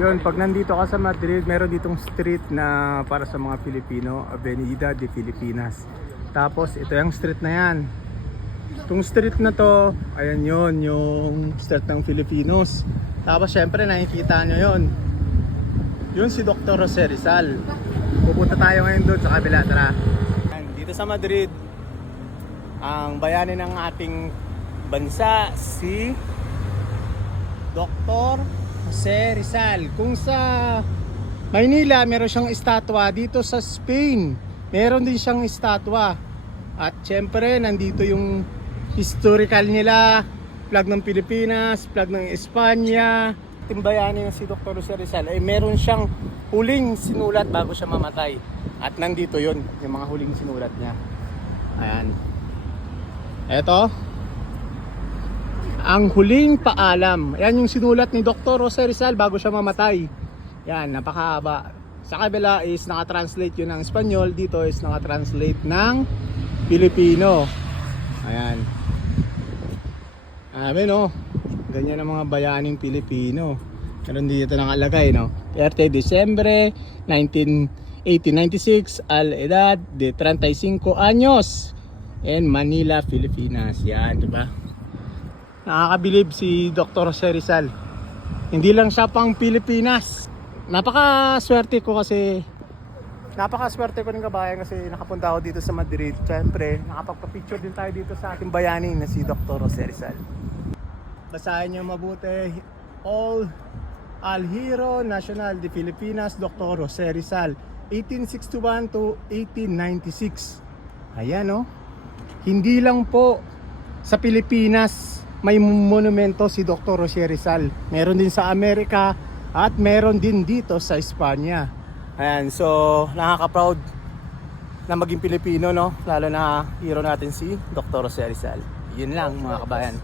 Yun, pag nandito ka sa Madrid, meron ditong street na para sa mga Pilipino, Avenida de Filipinas. Tapos ito yung street na yan. Itong street na to, ayan yon yung street ng Filipinos. Tapos syempre nakikita nyo yon. Yun si Dr. Jose Rizal. Pupunta tayo ngayon doon sa kabila, tara. Dito sa Madrid, ang bayani ng ating bansa, si Dr. Jose Rizal. Kung sa Maynila, meron siyang estatwa. Dito sa Spain, meron din siyang estatwa. At syempre, nandito yung historical nila, flag ng Pilipinas, flag ng Espanya. Timbayani na si Dr. Jose Rizal, eh, meron siyang huling sinulat bago siya mamatay. At nandito yon yung mga huling sinulat niya. Ayan. Eto, ang huling paalam. Yan yung sinulat ni Dr. Jose Rizal bago siya mamatay. Yan, napakahaba. Sa kabila is nakatranslate yun ng Espanyol, dito is nakatranslate ng Pilipino. Ayan. Amin no. Ganyan ang mga bayaning Pilipino. Meron dito nakalagay no. 30 Desembre 1918-96 al edad de 35 años in Manila, Pilipinas. Yan, di ba? Nakakabilib si Dr. Jose Rizal. Hindi lang siya pang Pilipinas. Napaka-swerte ko kasi Napaka-swerte ko ng kabayan kasi nakapunta ako dito sa Madrid. Siyempre, nakapagpa-picture din tayo dito sa ating bayani na si Dr. Jose Rizal. Basahin niyo mabuti. All Al Hero National de Filipinas, Dr. Jose Rizal. 1861 to 1896. Ayan no. Hindi lang po sa Pilipinas may monumento si Dr. Jose Rizal. Meron din sa Amerika at meron din dito sa Espanya. Ayan, so nakaka-proud na maging Pilipino, no? Lalo na hero natin si Dr. Jose Rizal. Yun lang mga kabayan.